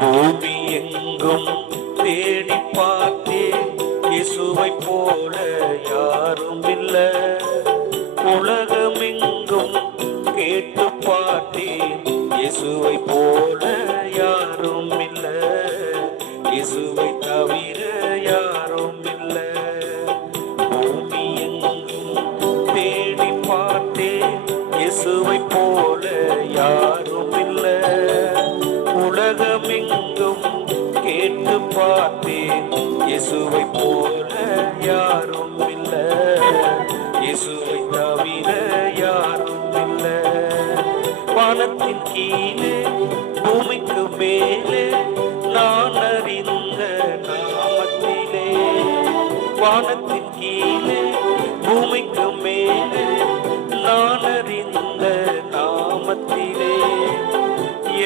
பூமி எங்கும் தேடி பார்த்தேன், இயேசுவை போல யாரும் இல்ல. உலகமெங்கும் கேட்டு பார்த்தேன், இயேசுவை போல யாரும் இல்ல. இயேசுவை தவிர யாரும் இல்ல. பூமி எங்கும் தேடி பார்த்தேன், இயேசுவை போல யாரும் இல்ல. உலகமெங்கும் கேட்டு பார்த்தேன், இயேசுவை போல யாரும் இல்ல. இயேசுவை தவிர யாரும் இல்ல. வானத்தின் கீழே பூமிக்கு மேலே நான் அறிந்த நாமத்திலே, வானத்தின் கீழே பூமிக்கு மேலே நான் அறிந்த நாமத்திலே,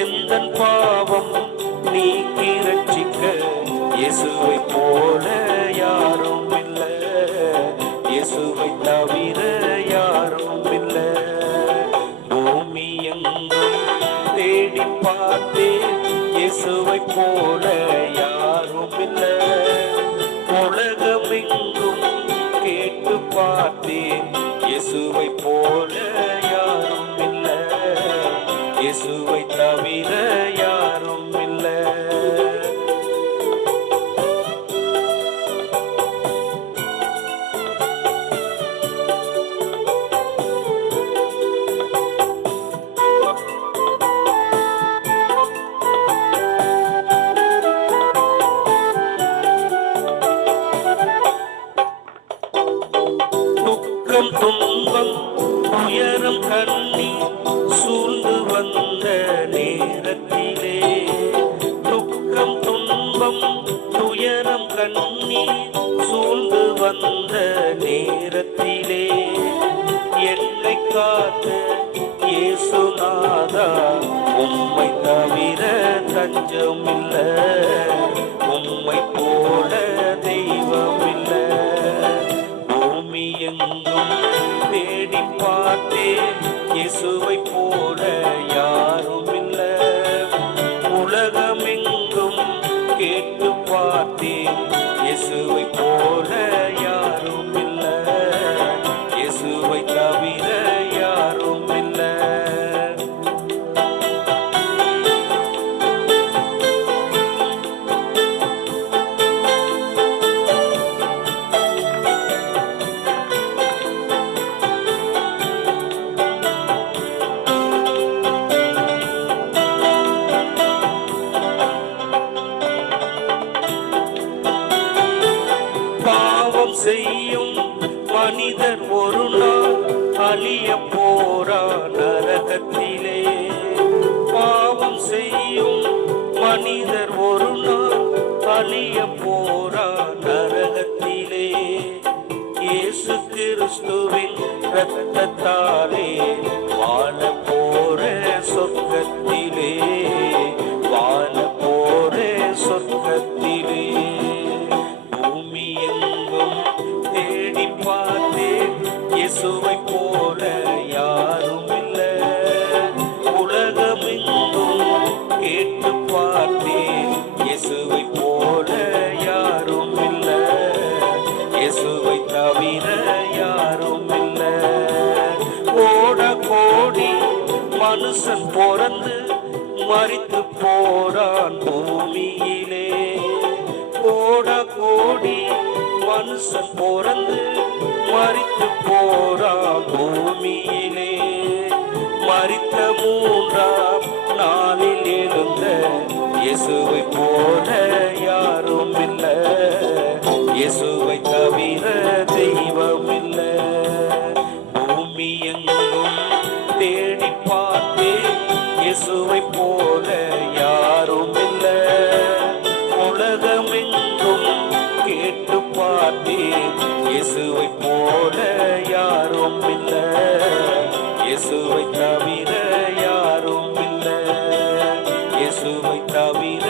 எந்தன் பாவம் நீக்கி ரட்சிக்க இயேசுவை போல யாரும் இல்ல. இயேசுவை தவிர யாரும் இல்ல. பூமி எங்கும் தேடி பார்த்தேன், இயேசுவை போல யாரும் இல்ல. உலகமெங்கும் கேட்டு பார்த்தேன், இயேசுவை போல யாரும் இல்ல. இயேசுவை தவிர யாரும் இல்ல. துக்கம் துன்பம் உயரம் கண்ணீர் சூழ்ந்து வந்த நேரத்திலே, துக்கம் துன்பம் துயரம் கண்ணீர் சூழ்ந்து வந்த நேரத்திலே, என்னை காத்த இயேசுநாதா உம்மை தவிர தஞ்சம் இல்ல. உம்மை போல தெய்வம் இல்ல. பூமி எங்கும் தேடி பார்த்தேன், இயேசுவை போல யாரும் இல்ல. உலகமெங்கும் கேட்டு பார்த்தேன், இயேசுவை போல யாரும் இல்ல. இயேசுவை தவிர யாரும் இல்ல. பாவம் செய்யும் மனிதர் ஒரு நாள் அழிய போரா நரகத்திலே. பாவம் செய்யும் மனிதர் ஒரு நாள் அழிய போரா நரகத்திலே. இயேசு கிறிஸ்துவின் இரத்தத்தாலே வாழ போற சொர்க்கத்திலே, வாழ போற சொர்க்கத்திலே. பூமி எங்கும் தேடி பார்த்தேன், இயேசுவை போல யாரும் இல்ல. உலகமெங்கும் கேட்டு பார்த்தேன், இயேசுவை போல யாரும் இல்ல. இயேசுவை தவிர யாரும் இல்ல. கோட கோடி மனுஷன் பிறந்து மரித்து போறான் பூமியிலே. கோட கோடி மனுஷன் பிறந்து மரித்து போறான் பூமியிலே. மரித்த மூன்றாம் நாளில் எழுந்த இயேசுவை போல யாரும் இல்ல. இயேசுவை தவிர தெய்வம் இல்ல. பூமி எங்கும் தேடி பார்த்தேன், இயேசுவை போல யாரும் இல்ல. உலகமெங்கும் கேட்டு பார்த்தேன், இயேசுவை போல யாரும் இயேசுவை தவிர யாரும் இல்ல, இயேசுவை தவிர